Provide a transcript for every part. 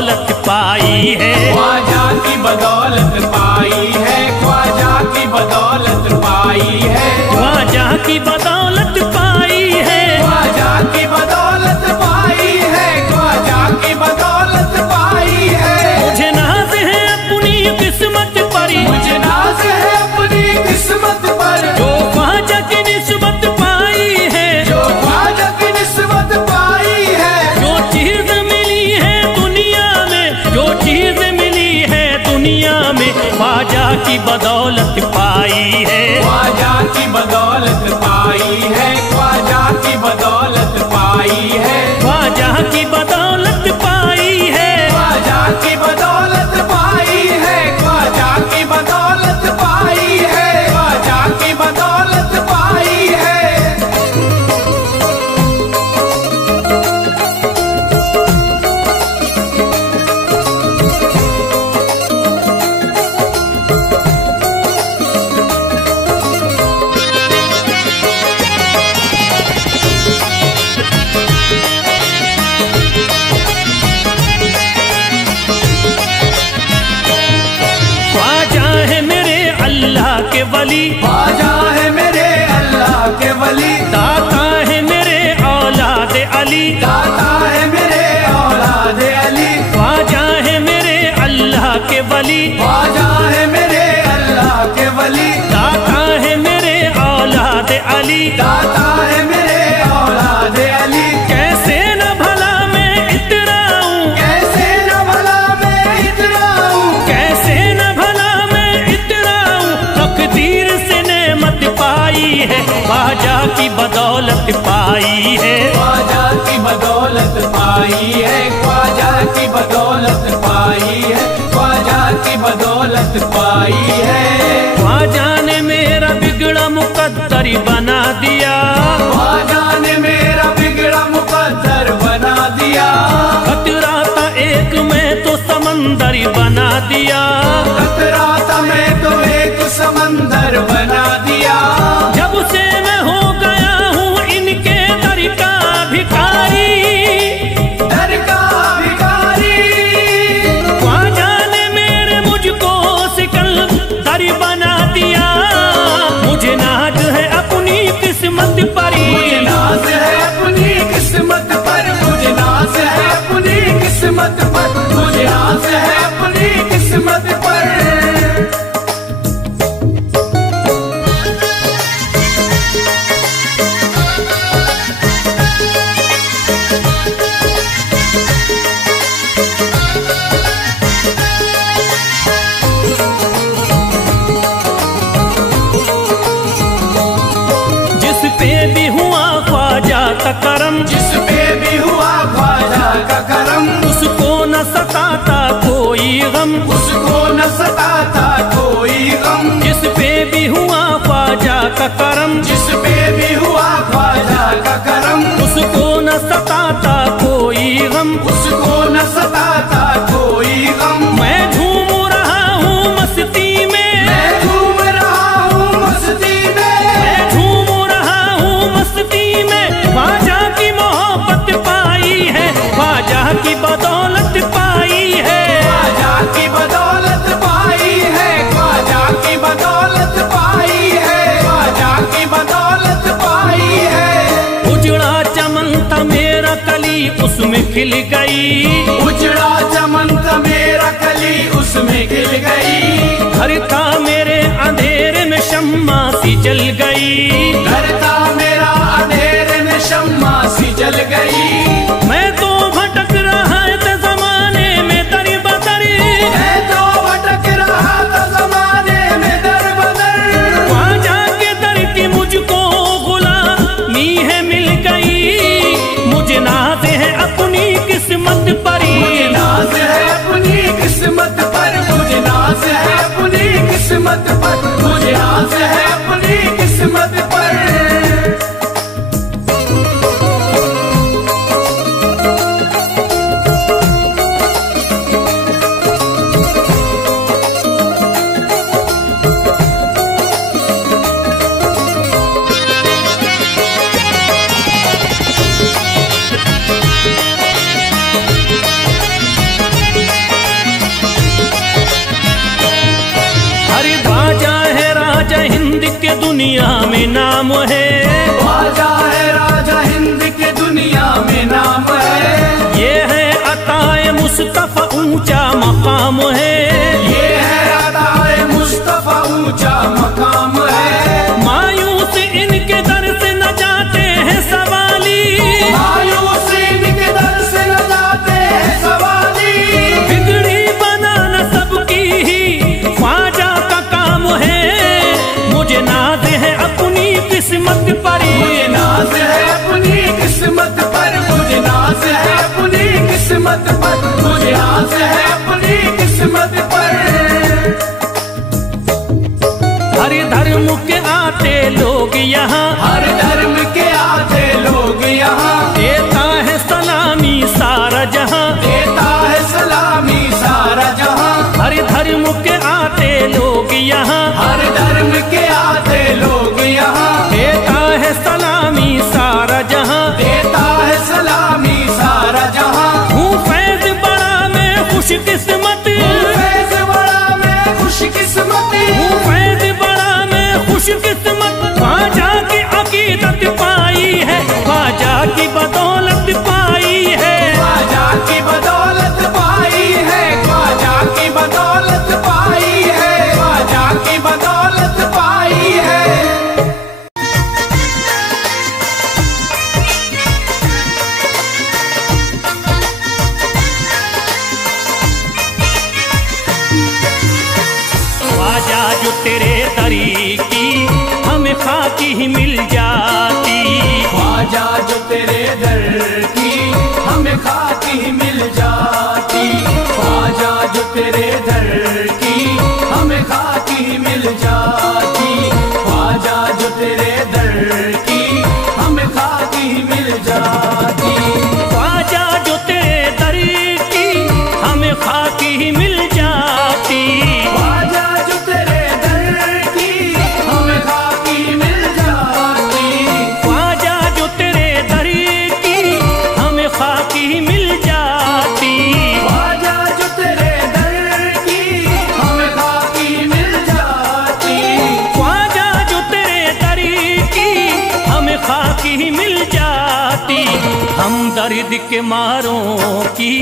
बदौलत पाई है, ख्वाजा की बदौलत पाई है, ख्वाजा की बदौलत पाई है, ख्वाजा की बदौलत पाई है, ख्वाजा की बदौलत पाई है, ख्वाजा की बदौलत पाई है। मुझे नाज है अपनी किस्मत पर, मुझे नाज है अपनी किस्मत पर, जो ख्वाजा की निस्बत पाई है, जो ख्वाजा की निस्बत पाई है। जो चीज मिली है दुनिया में, जो चीज मिली है दुनिया में, ख्वाजा की बदौलत पाई है, ख्वाजा की बदौलत पाई है, ख्वाजा की बदौलत पाई है, ख्वाजा की बदौलत पाई है, ख्वाजा की बदौलत पाई है, ख्वाजा की बदौलत पाई है, ख्वाजा की बदौलत पाई है। ख्वाजा है मेरे अल्लाह के वली, ख्वाजा है मेरे अल्लाह के वली, दाता है मेरे औलाद अली, दाता है मेरे औलाद अली, ख्वाजा है मेरे अल्लाह के वली, ख्वाजा है मेरे अल्लाह के वली, दाता है मेरे औलाद अली, दाता है मेरे औलाद अली। कैसे न भला मैं इतराऊं, कैसे न भला मैं इतराऊं, कैसे न भला मैं इतराऊं, तकदीर से नेमत पाई है, ख्वाजा की बदौलत पाई है, ख्वाजा की बदौलत पाई है, ख्वाजा की बदौलत पाई है, ख्वाजा की बदौलत पाई है। ख्वाजा ने मेरा बिगड़ा मुकद्दर बना दिया, ख्वाजा ने मेरा बिगड़ा मुकद्दर बना दिया, खतरा था एक मैं तो समंदर बना दिया, खतरा था मैं तो एक समंदर बना दिया। जब से मैं हो गया हूँ इनके दर का भिखारी, दर का भिखारी, ख्वाजा ने मेरे मुझको सिकंदर बना दिया, मुझे नाज है अपनी किस्मत पर, मुझे नाज है अपनी किस्मत पर, मुझे नाज है अपनी किस्मत पर, मुझे नाज है अपनी किस्मत पर। जिस पे भी हुआ ख्वाजा का करम, जिस पे भी हुआ ख्वाजा का करम, उसको न सताता कोई गम, उसको न सताता कोई गम। जिस पे भी हुआ ख्वाजा का करम, जिस पे भी हुआ ख्वाजा का करम, उसको न सताता कोई गम, उसको न सताता कोई गम। मैं झूम रहा हूँ मस्ती में, मैं झूम रहा हूँ मस्ती में, मैं झूम रहा हूँ मस्ती में, ख्वाजा की मोहब्बत पाई है, ख्वाजा की बदौलत पाई है, ख्वाजा की बदौलत पाई है, ख्वाजा की बदौलत पाई है, ख्वाजा की बदौलत पाई है। उजड़ा चमन था मेरा कली उसमें खिल गई, उजड़ा चमन था मेरा कली उसमें खिल गई, घर था मेरे अंधेरे में शम्मा सी जल गई, घर था मेरा अंधेरे में शम्मा सी जल गई। मैं तो भटक रहा था जमाने में दर बदर, मैं तो भटक रहा था जमाने में दर बदर, ख्वाजा के दर की मुझको गुलामी है मिल गई, मुझे नाज है अपनी किस्मत पर, मुझे नाज है अपनी किस्मत पर, मुझे नाज है अपनी किस्मत पर, मुझे नाज है अपनी किस्मत पर। के दुनिया में नाम है, ख्वाजा है राजा हिंद के दुनिया में नाम है। ये है अताए मुस्तफा ऊंचा मकाम है, ये है अताए मुस्तफा ऊंचा मकाम है। मायूस इनके दर से न जाते हैं सवाली, मायूस इनके दर से न जाते हैं सवाली। बिगड़ी बनाना सबकी ही ख्वाजा का काम है। मुझे नाज है अपनी किस्मत पर, मुझे नाज है अपनी किस्मत पर, मुझे नाज है अपनी किस्मत पर, मुझे नाज है अपनी किस्मत पर। हर धर्म के आते लोग यहाँ, हर धर्म के आते लोग यहाँ, देता है सलामी सारा जहाँ, देता है सलामी सारा जहाँ। हर धर्म के आते लोग यहाँ, हर धर्म के आते लोग यहाँ, देता है सलामी सारा जहाँ, देता है सलामी सारा जहाँ। हूँ फैज बड़ा मैं खुश किस्मत, फैज बड़ा मैं खुश किस्मत, हूँ फैज बड़ा मैं खुश किस्मत। ख्वाजा की अकीदत पाई है, ख्वाजा की बदौलत पाई है, ख्वाजा की बदौलत पाई है, ख्वाजा की बदौलत पाई है, ख्वाजा की बदौलत पाई है। ख्वाजा जो तेरे दरी की हमें खाकी ही मिल जाती, ख्वाजा जो तेरे दर की हमें खाकी ही मिल जाती, ख्वाजा जो तेरे दर की हमें खाकी ही मिल जाती, ख्वाजा जो तेरे दर की हमें खाकी ही मिल जाती। ख्वाजा जो तेरे दरी की हमें खाकी ही मिल जाती, ख्वाजा जो तेरे दर की हमें खाकी मिल जाती, ख्वाजा जो तेरे दरी की हमें खाकी ही मिल जाती, ख्वाजा जो तेरे दर की हमें खाकी मिल जाती, ख्वाजा जो तेरे दरी की हमें खाकी ही मिल जाती। हम दर्द के मारों की,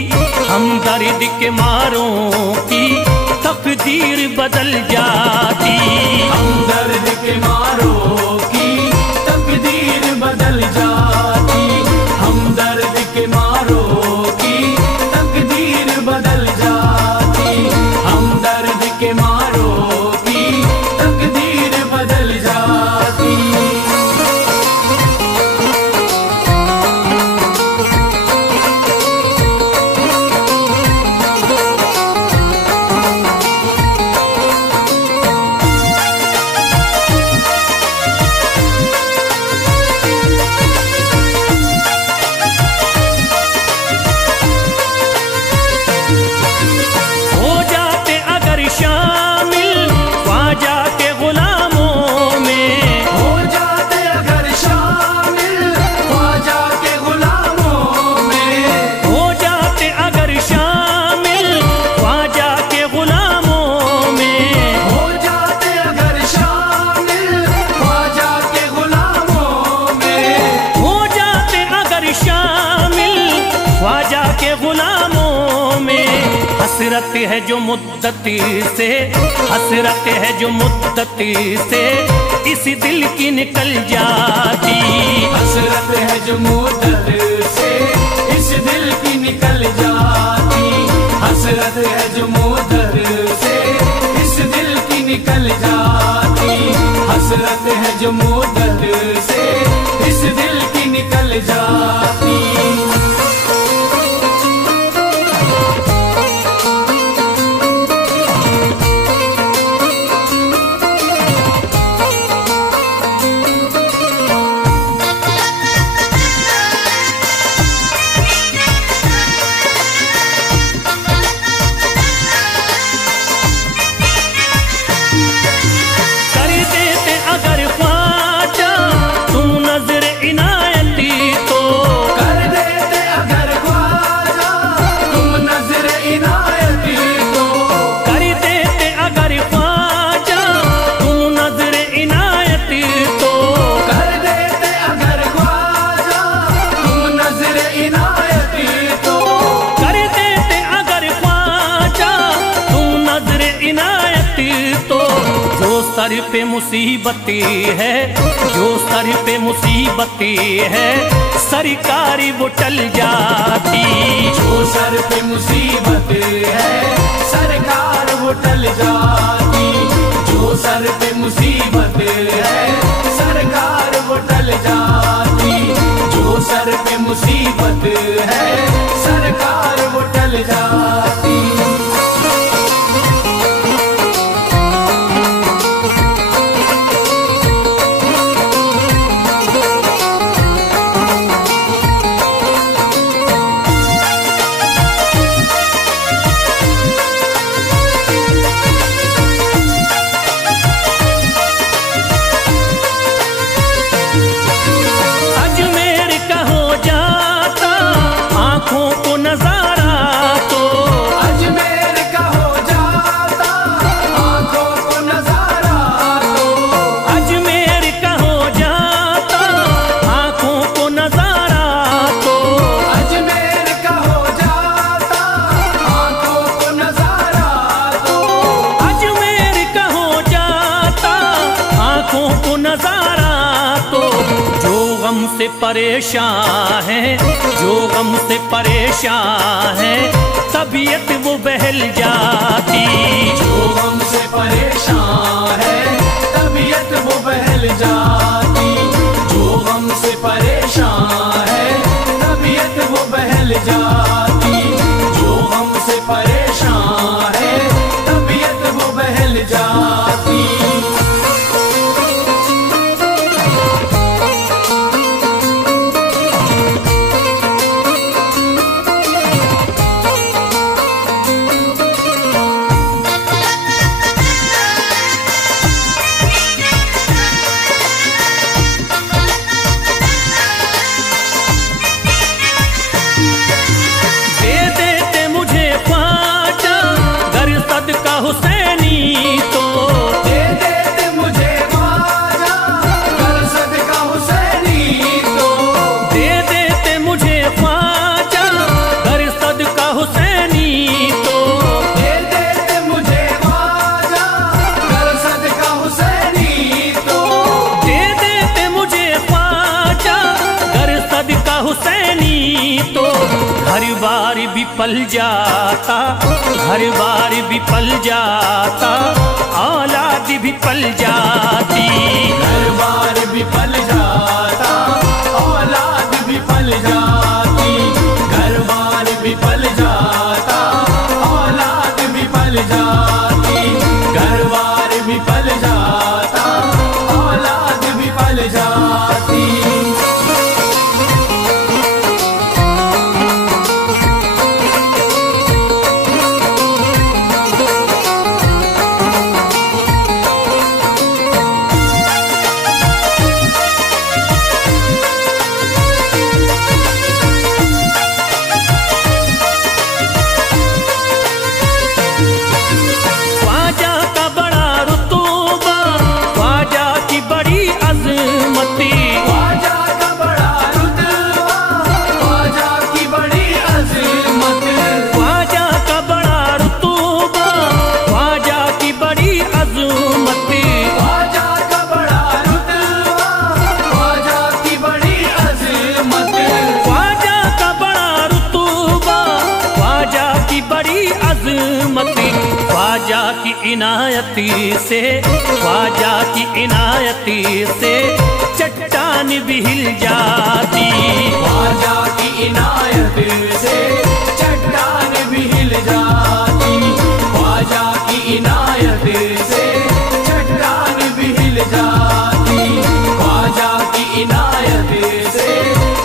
हम दर्द के मारों की तकदीर बदल जाती, हम दर्द के मारों की तकदीर बदल जाती, हम दर्द के मारों की तकदीर बदल जाती, हम दर्द के मारों की तकदीर बदल जाती। हो जाते अगर शामिल ख्वाजा के गुलामों में, हो जाते अगर शामिल ख्वाजा के गुलामों में, हो जाते अगर शामिल ख्वाजा के गुलामों में, हो जाते अगर शामिल ख्वाजा के गुलामों में, हो जाते अगर शामिल ख्वाजा के गुलामों में। हसरत है जो मुद्दत से, हसरत है जो मुद्दत से इस दिल की निकल जाती, हसरत है जो मुद्दत से इस दिल की निकल जाती, हसरत है जो मुद्दत से इस दिल की निकल जाती, हसरत है जो मुद्दत से इस दिल की निकल जाती। कर देते अगर ख्वाजा तुम नजर इनायती तो, कर देते सर पे मुसीबतें है, जो सर पे मुसीबतें है, सरकारी वो टल जाती। जो सर पे मुसीबत है सरकार वो टल जाती। जो सर पे मुसीबत है सरकार वो टल जाती। जो सर पे मुसीबत है सरकार वो टल जाती। से परेशान है, जो गम से परेशान है, तबीयत वो बहल जाती। जो गम से परेशान है तबीयत वो बहल जाती। जो गम से परेशान है तबीयत वो बहल जाती। जो गम से परेशान है तबीयत वो बहल जाती। हुसैनी तो दे दे मुझे ख्वाजा कर सदका हुसैनी तो। दे देते मुझे ख्वाजा कर सदका हुसैनी तो। दे देते मुझे ख्वाजा कर सदका हुसैनी तो। दे देते मुझे ख्वाजा कर सदका हुसैनी तो। हर बार भी पल जाता, हर बार भी पल जाता, औलाद भी पल जाती। हर बार भी पल जाता औलाद भी पल जाती। घर बार भी पल जाता औलाद भी पल जाती। घर बार भी पल जाता औलाद भी पल जाती। ख्वाजा की इनायती से, ख्वाजा की इनायती से चट्टान भी हिल जाती। ख्वाजा की इनायत से चट्टान भी हिल जाती। ख्वाजा की इनायत से चट्टान भी हिल जाती। ख्वाजा की इनायत से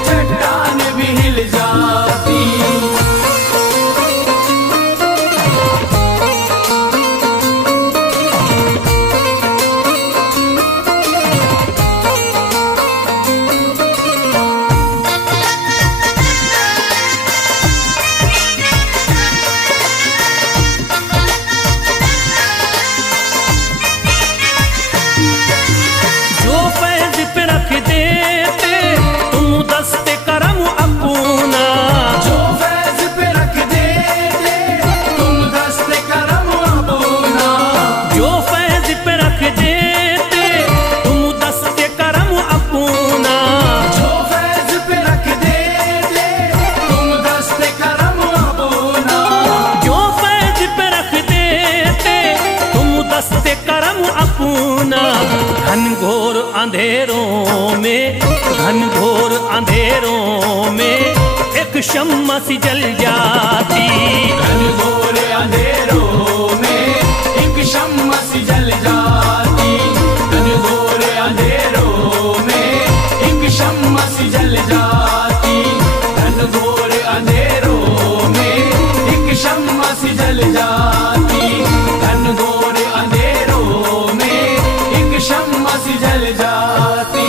चट्टान भी हिल जाती। घनघोर अंधेरों में, घनघोर अंधेरों में एक शम्मा सी जल जाती। घनघोर अंधेरों में एक शम्मा सी जल जाती। घनघोर अंधेरों में एक शम्मा सी जल जाती। घनघोर अंधेरों में एक शम्मा सी जल जाती। घनघोर अंधेरों में एक शम्मा सी जल जाती।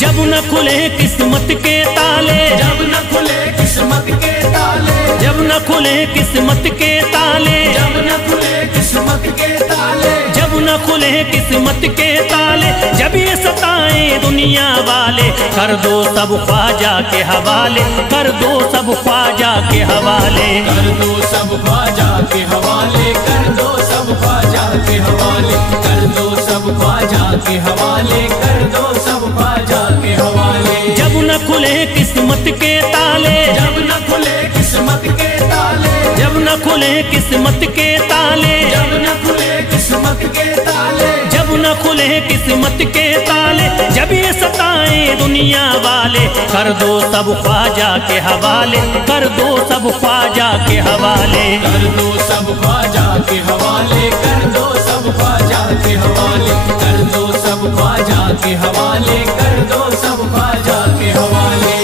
जब न खुले किस्मत के ताले, जब न खुले किस्मत के ताले, जब न खुले किस्मत के ताले, जब न खुले किस्मत के ताले, जब न खुले किस्मत के ताले, जब ये सताए दुनिया वाले, कर दो सब ख्वाजा के हवाले, कर दो सब ख्वाजा के हवाले, कर दो सब ख्वाजा के हवाले, कर दो सब ख्वाजा के हवाले, कर दो सब ख्वाजा के हवाले, कर दो सब ख्वाजा के हवाले। जब न खुले किस्मत के ताले, जब न खुले किस्मत के ताले, जब न खुले किस्मत के ताले, जब न खुले किस्मत के ताले, जब न खुले किस्मत के ताले, जब ये सताए दुनिया वाले, कर दो सब ख्वाजा के हवाले, कर दो सब ख्वाजा के हवाले, कर दो सब ख्वाजा के हवाले, कर दो सब ख्वाजा के हवाले, कर दो सब ख्वाजा के हवाले, कर दो सब ख्वाजा के हवाले।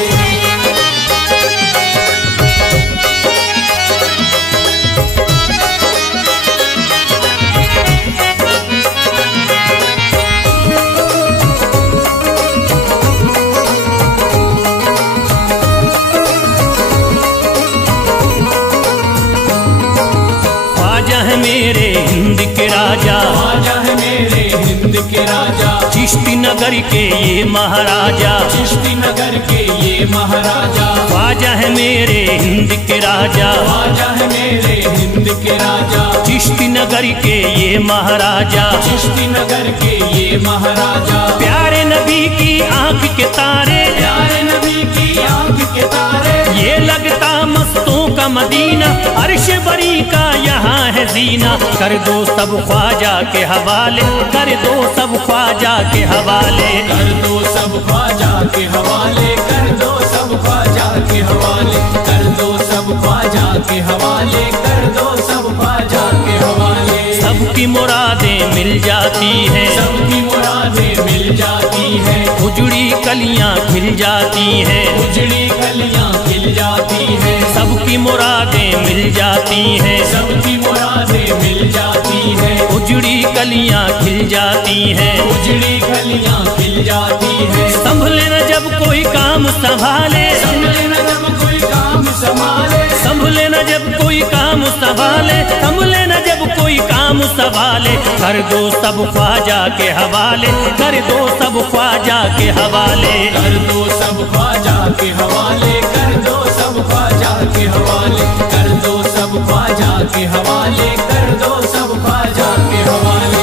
ख्वाजा है मेरे हिंद के राजा, ख्वाजा है मेरे हिंद के राजा, चिश्ती नगर के ये महाराजा, चिश्ती नगर के ये महाराजा। ख्वाजा है मेरे हिंद के राजा, ख्वाजा है मेरे हिंद के राजा, चिश्ती नगर के ये महाराजा, चिश्ती नगर के ये महाराजा। प्यारे नबी की आंख के तारे, प्यारे नबी की आंख के तारे, ये लगता मस्तों का मदीना, अर्श बरी का यहाँ है जीना, कर दो सब ख्वाजा के हवाले, कर दो सब ख्वाजा के हवाले, कर दो सब ख्वाजा के हवाले, कर दो सब ख्वाजा के हवाले, कर दो सब ख्वाजा के हवाले, कर दो सब ख्वाजा के हवाले। सबकी मुरादें मिल जाती हैं, सबकी मुरादें मिल जाती हैं, उजड़ी कलियां खिल जाती हैं, उजड़ी कलियां खिल जाती हैं, सबकी मुरादें मिल जाती हैं, सबकी मुरादें मिल जाती हैं, उजड़ी कलियां खिल जाती हैं, उजड़ी कलियां खिल जाती हैं। संभले न जब कोई काम संभाले, संभले न जब कोई काम संभाले, संभले न जब कोई काम संभाले, संभले न जब कोई काम संभाले, कर दो सब ख्वाजा के हवाले, कर दो सब ख्वाजा के हवाले, कर दो सब ख्वाजा के हवाले, कर दो सब ख्वाजा के हवाले, कर दो सब ख्वाजा के हवाले, कर दो सब ख्वाजा के हवाले।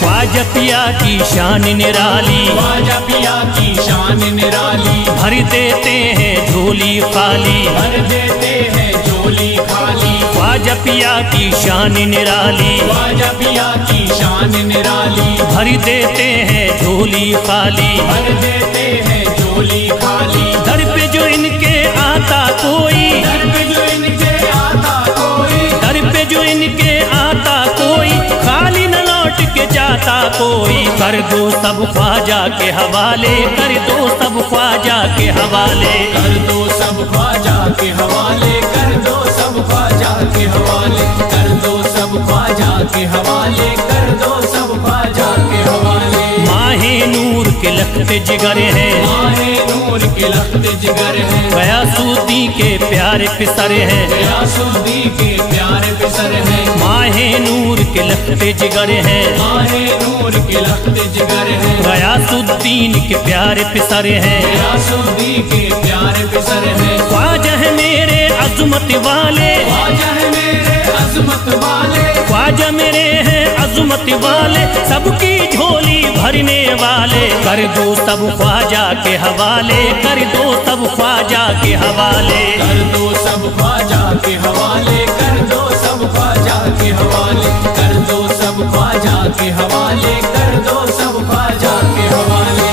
ख्वाजा पिया की शान निराली, ख्वाजा पिया की शान निराली, भर देते हैं झोली खाली, भर देते हैं झोली खाली। ख्वाजा पिया की शान निराली, ख्वाजा पिया की शान निराली, भर देते हैं झोली खाली, भर देते हैं झोली खाली। दर पे जो इनके आता कोई, दर पे जो इनके आता कोई, दर पे जो इनके आता कोई, खाली न लौट के जाता कोई, कर दो सब ख्वाजा के हवाले, कर दो सब ख्वाजा के हवाले, कर दो सब ख्वाजा ख्वाजा के हवाले कर दो, सब ख्वाजा के हवाले कर दो, सब ख्वाजा के हवाले कर दो, सब ख्वाजा के हवाले। माहे नूर के लखते जिगर है, माहे नूर के लखते जिगर है, गयासुद्दीन के प्यारे पिसर है, गयासुद्दीन के प्यारे पिसर है। माहे नूर के लखते जिगर है, माहे नूर के लखते जिगर है, गयासुद्दीन के प्यारे पिसर है, गयासुद्दीन के प्यारे पिसर है। ख्वाजा है मेरे अज़मत वाले, ख्वाजा है मेरे अज़मत वाले, ख्वाजा मेरे हैं अज़मत वाले, सबकी झोली भरने वाले, कर दो सब ख्वाजा के हवाले, कर दो सब ख्वाजा के हवाले, कर दो सब ख्वाजा के हवाले कर दो, सब ख्वाजा के हवाले कर दो, सब ख्वाजा के हवाले कर दो, सब ख्वाजा के हवाले।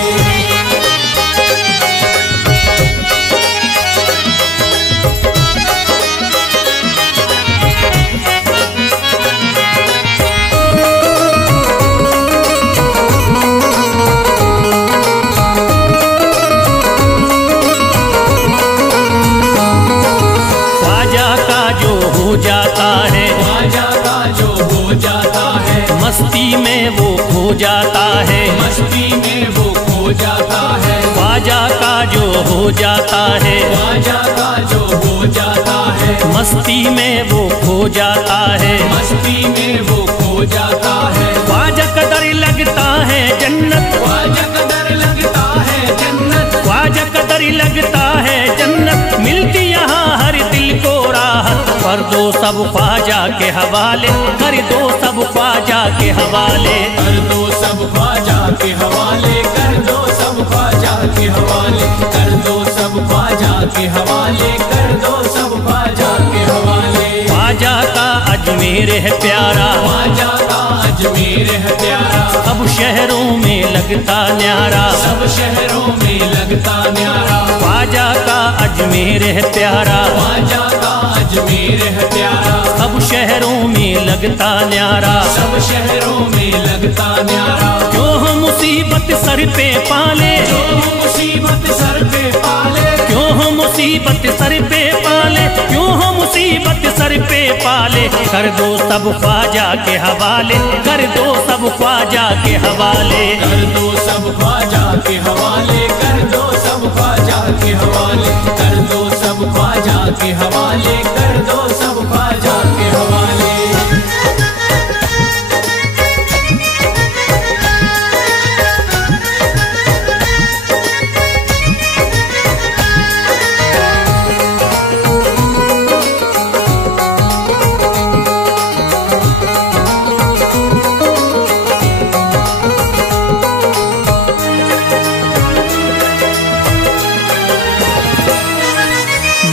जाता है, ख्वाजा का जो हो जाता है, मस्ती में वो खो जाता है, मस्ती में वो खो जाता है। ख्वाजा का जो हो जाता है, ख्वाजा का जो हो जाता है, मस्ती में वो खो जाता है, मस्ती में वो खो जाता है। ख्वाजा कदर लगता है जन्नत, ख्वाजा कदर लगता है जन्नत, ख्वाजा कदर लगता है जन्नत, मिलती यहाँ हर दिल को राहत, कर दो सब ख्वाजा के हवाले, कर दो सब ख्वाजा के हवाले, कर दो सब ख्वाजा के हवाले कर दो, सब ख्वाजा के हवाले कर दो, सब ख्वाजा के हवाले कर दो, सब ख्वाजा के हवाले। ख्वाजा का अजमेर है प्यारा, ख्वाजा का अजमेर है प्यारा, सब शहरों में लगता न्यारा, सब शहरों में लगता न्यारा। ख्वाजा का अजमेर है प्यारा, ख्वाजा का अजमेर है प्यारा, सब शहरों में लगता न्यारा, सब शहरों में लगता न्यारा। जो हम मुसीबत सर पे पाले, जो मुसीबत सर पे पाले, क्यों हम मुसीबत सर पे पाले, क्यों हम मुसीबत सर पे पाले, कर दो सब ख्वाजा के हवाले, कर दो सब ख्वाजा के हवाले, कर दो सब ख्वाजा के हवाले कर दो, सब ख्वाजा के हवाले कर दो, सब ख्वाजा के हवाले कर दो, सब ख्वाजा के हवाले।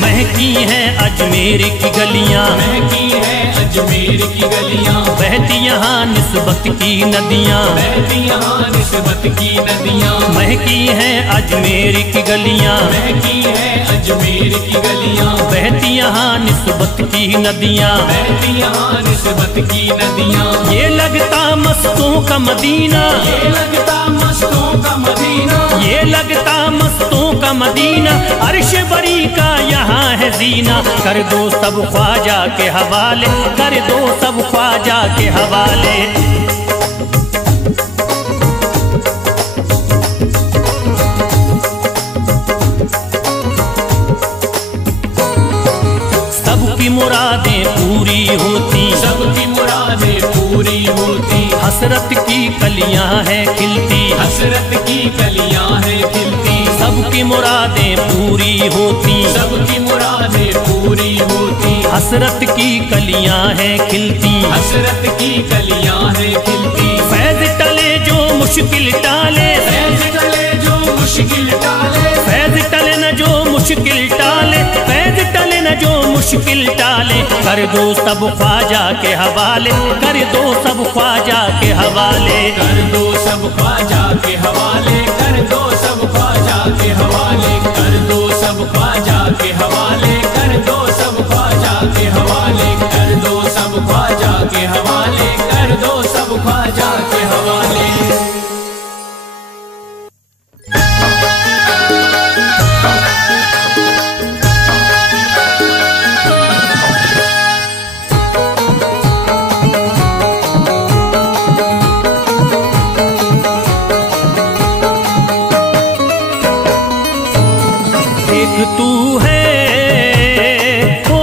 महकी हैं अजमेर की गलियां, महकी है अजमेर की गलियां, बहती यहाँ निस्बत की नदियाँ, बहती यहाँ निस्बत की नदियां। महकी हैं अजमेर की गलियां, महकी है अजमेर की गलियां, बहती यहाँ निस्बत की नदियाँ, बहती यहाँ निस्बत की नदियां। ये लगता मस्तों का मदीना, ये लगता मस्तों का मदीना, ये लगता मस्तों का मदीना, अर्श बरी का यहाँ है जीना, कर दो सब ख्वाजा के हवाले, कर दो सब ख्वाजा के हवाले। सबकी मुरादें पूरी होती, सबकी मुरादें पूरी होती, हसरत की कलियां हैं खिलती, हसरत की कलियां हैं खिलती, सबकी मुरादें पूरी होती, सबकी मुरादें पूरी होती, हसरत की कलियां हैं खिलती, हसरत की कलियां हैं खिलती। फैज टले जो मुश्किल टाले, फैज टले जो मुश्किल टाले, फैज टले न जो मुश्किल टाले, फैज टले न जो मुश्किल टाले, कर दो सब ख्वाजा के हवाले, कर दो सब ख्वाजा के हवाले, कर दो सब ख्वाजा के हवाले कर दो, सब ख्वाजा के हवाले कर दो, सब ख्वाजा के हवाले कर दो, सब ख्वाजा के हवाले कर दो, सब ख्वाजा के हवाले कर दो, सब ख्वाजा के हवाले। एक तू है, ओ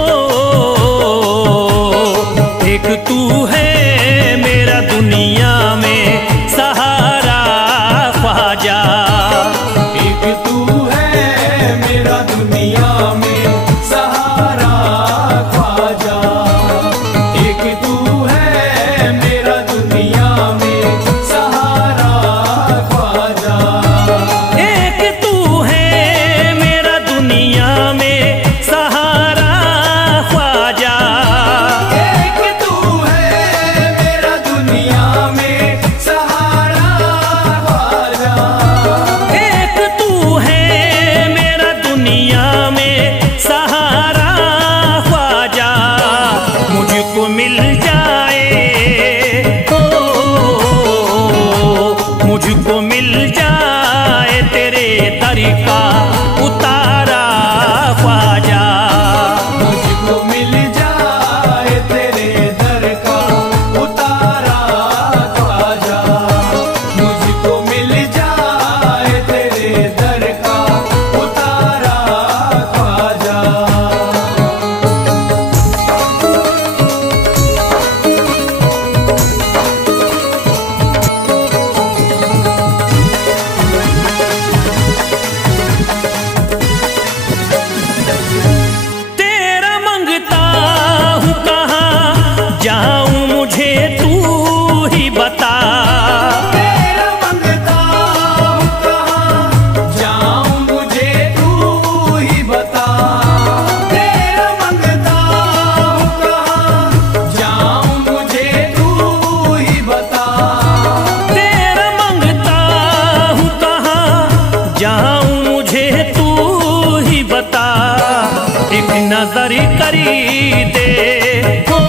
एक तू है मेरा दुनिया में सहारा ख्वाजा। एक तू है मेरा दुनिया में सहारा ख्वाजा। एक तू है मेरा दुनिया में सहारा ख्वाजा। एक तू है मेरा दुनिया में सहारा ख्वाजा। एक तू है मेरा दुनिया में सहारा ख्वाजा। एक तू है मेरा दुनिया में सहारा ख्वाजा। मुझको मिल जाए, ओ मुझको मिल जाए तेरे दर का उतारा ख्वाजा। मुझको मिल जाए तेरे दर का उतारा ख्वाजा। मुझको मिल जाए तेरे दर का उतारा ख्वाजा। तेरा मंगता हूँ कहाँ जाऊँ मुझे तू ही बता। तेरा मंगता हूँ कहाँ जाऊँ मुझे तू ही बता। तेरा मंगता हूँ कहाँ जाऊँ मुझे तू ही बता। तेरा मंगता हूँ कहाँ जाऊँ मुझे तू ही बता। एक नजर करी दे, हो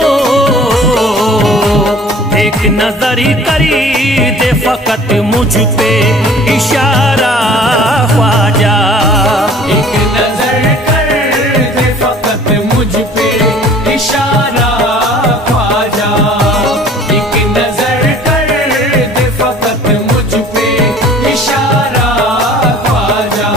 एक नजर करी दे फकत मुझ पे इशारा ख्वाजा। एक नजर कर दे फकत मुझ पे इशारा ख्वाजा। एक नजर कर दे फकत मुझ पे इशारा ख्वाजा।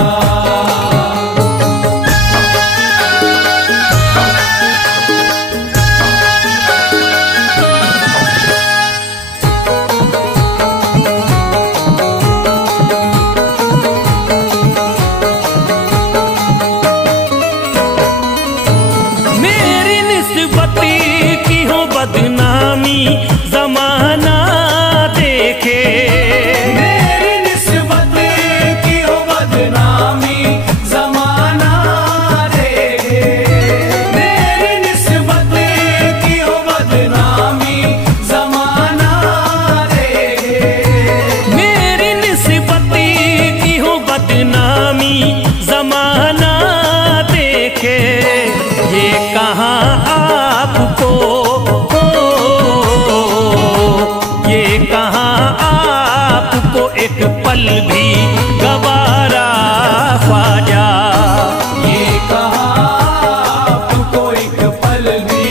मेरी निस्बत की हो बदनामी जमाना देखे। मेरी निस्बत की हो बदनामी जमाना देखे। मेरी निस्बत की हो बदनामी जमाना देखे। मेरी निस्बत की हो बदनामी जमाना देखे। ये कहाँ आपको, ये कहाँ आपको एक पल भी गवारा ख्वाजा। ये कहाँ आपको एक पल भी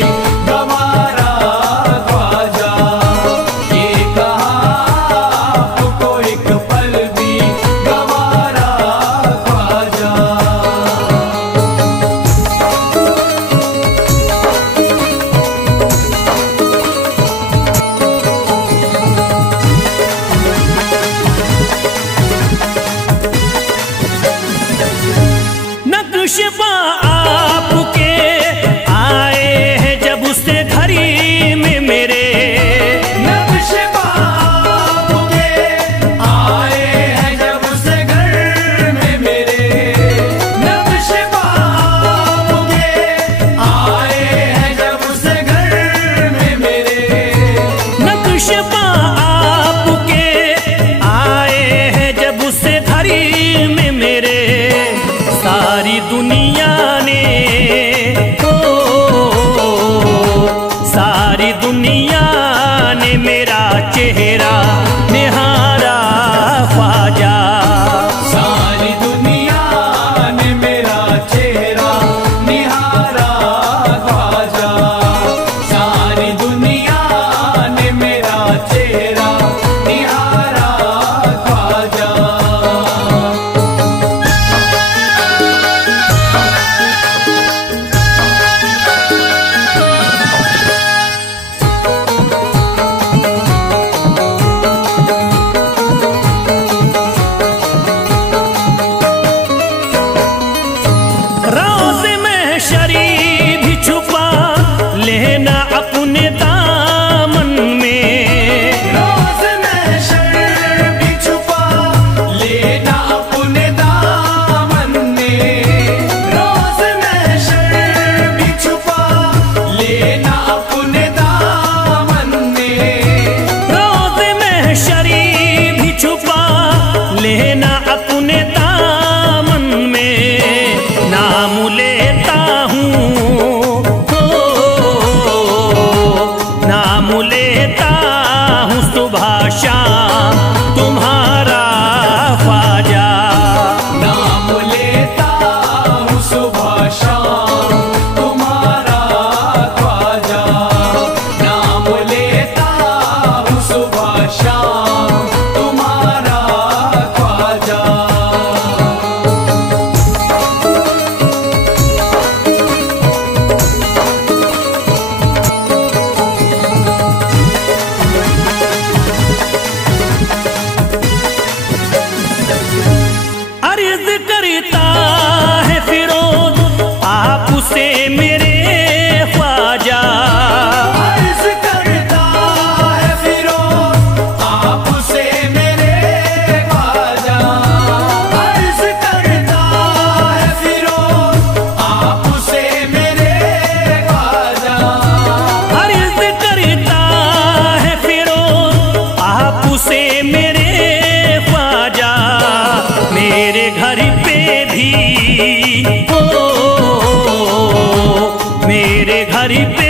गवारा ख्वाजा। ये कहाँ आपको एक पल भी गवारा ख्वाजा। नक्शबा आपके आए हैं जब से घड़ी में मेरे। नक्शबा आपके आए हैं जब से घर में मेरे। नक्शबा आपके आए हैं जब से घर में मेरे। नक्शबा आपके आए हैं जब से घड़ी में मेरे। सारी दुनिया ने, ओ सारी दुनिया ने मेरा चेहरा निहारा ख्वाजा। सारी दुनिया ने मेरा चेहरा निहारा ख्वाजा। सारी दुनिया ने मेरा चेहरा निहारा ख्वाजा। करता है फिरोज आपसे मेरे ख्वाजा, अर्ज करता है फिरोज आपसे मेरे ख्वाजा, अर्ज करता है फिरोज आपसे मेरे ख्वाजा, अर्ज करता है फिरोज आपसे मेरे ख्वाजा। मेरे घर पे भी मेरे घर पे